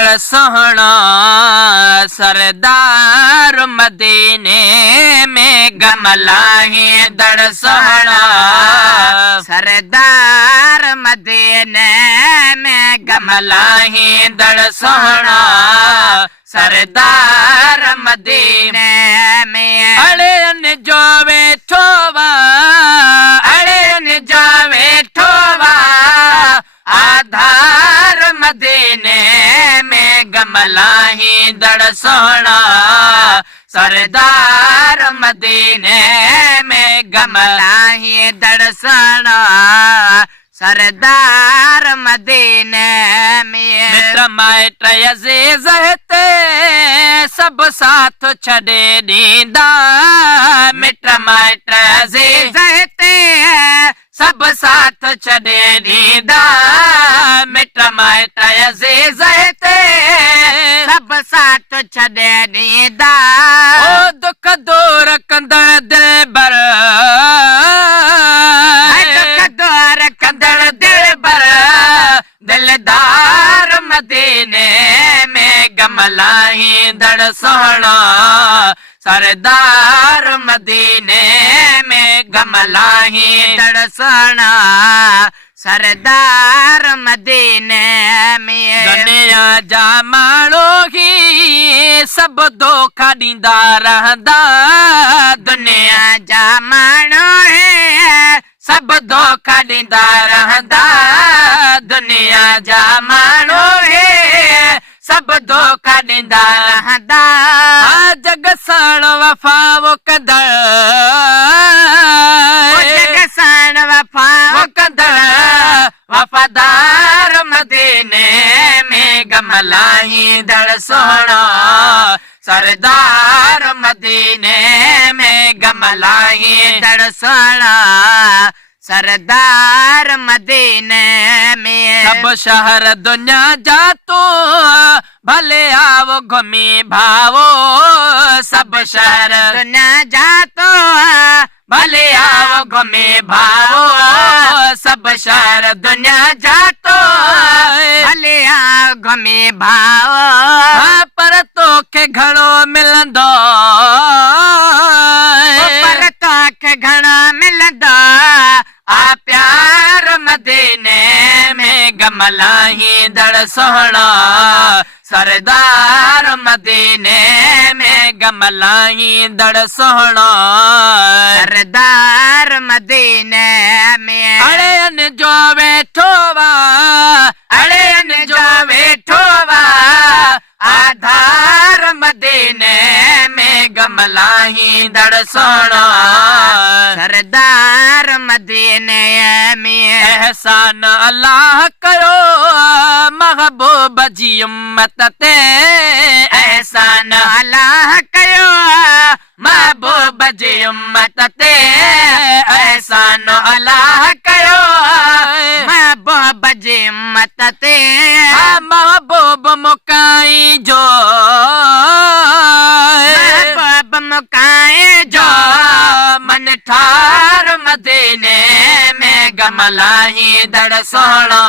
सोहना सरदार मदीने में गमलाही दड़ सोहना सरदार मदीने में गमलाही दड़ सोहना सरदार मदीने में अड़े जो वेठोवा अड़े जावे ठोवा आधार मदीने में गमलाही दड़ सोहना सरदार मदीने में गमलाही दड़ सोहना सरदार मदीने में मित्र माइट अज़ीज़ ते सब साथ छड़े ॾींदा मित्र माइट अज़ीज़ ते सब साथ छड़े ॾींदा मित्र माइट अज़ीज़ ते सब साथ छड़े ॾींदा ओ दुख दूर कंदड़ दिलबर दुख दूर कंदड़ दिलबर दिलदार मदीने में गमलाही दड़ सोहना सरदार मदीने में गमलाही दड़ सोहना सरदार मदीने में दुनिया जा माण्हू ही सब धोखा ॾींदा रहंदा दुनिया जा माण्हू है सब धोखा ॾींदा रहंदा दुनिया जा माण्हू हे सब धोखा ॾींदा रहंदा जग साण वफ़ा कंदड़ जग साण वफ़ा कंदड़ वफ़ादार मदीने में गमलाही दड़ सोहना सरदार मदीने में गमलाही दड़ सोहना सरदार मदीने में सब शहर दुनिया जा तू भले आओ घुमी भावो सब शहर दुनिया जा तो भले आओ घुमी भावो सब शहर दुनिया जा तो भले आ घुमी भाव पर तोखे घणो मिलंदो पर तोखे घणो मिलंदो आ प्यार मदीने में गमलाही दड़ सोहना सरदार मदीने में गमलाही दड़ सोहना सरदार मदीने में अड़े जो वेठोवा अड़े जो वेठोवा आधार मदीने में गमलाही दड़ सोहना सरदार मदीने में एहसान अल्लाह कयो महबूब जी उम्मत ते एहसान अल्लाह कयो महबूब जी उम्मत ते एहसान अल्लाह कयो महबूब जी उम्मत ते महबूब मुकाई जो महबूब मुकाए जो मन ठार मदीने में गमलाही दड़ सोहना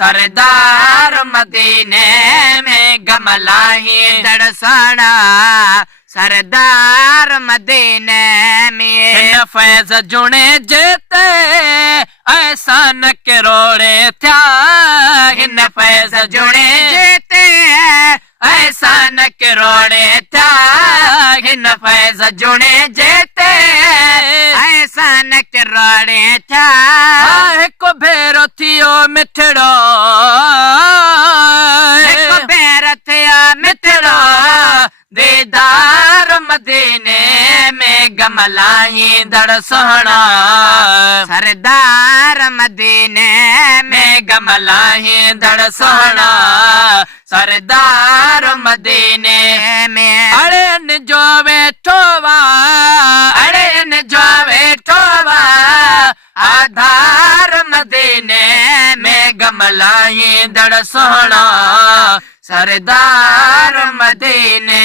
सरदार मदीने में गमलाही दड़ सोहना सरदार मदीने में हिन फैज़ जुणे जेते ऐसा न किरोड़े थिया हिन फैज़ जुणे जेते ऐसा न किरोड़े थिया हिन फैज़ जुणे जेते ऐसा न किरोड़े था हिकु भेरो थियो मिठड़ो हिकु भेरो थियो मिठड़ो दीदार मदीने में गमलाही दड़ सोहना सरदार मदीने में गमलाही दड़ सोहना सरदार मदीने में अड़े जो वेठोवा अड़े जो वेठोवा आधार मदीने में गमलाही दड़ सोहना सरदार मदीने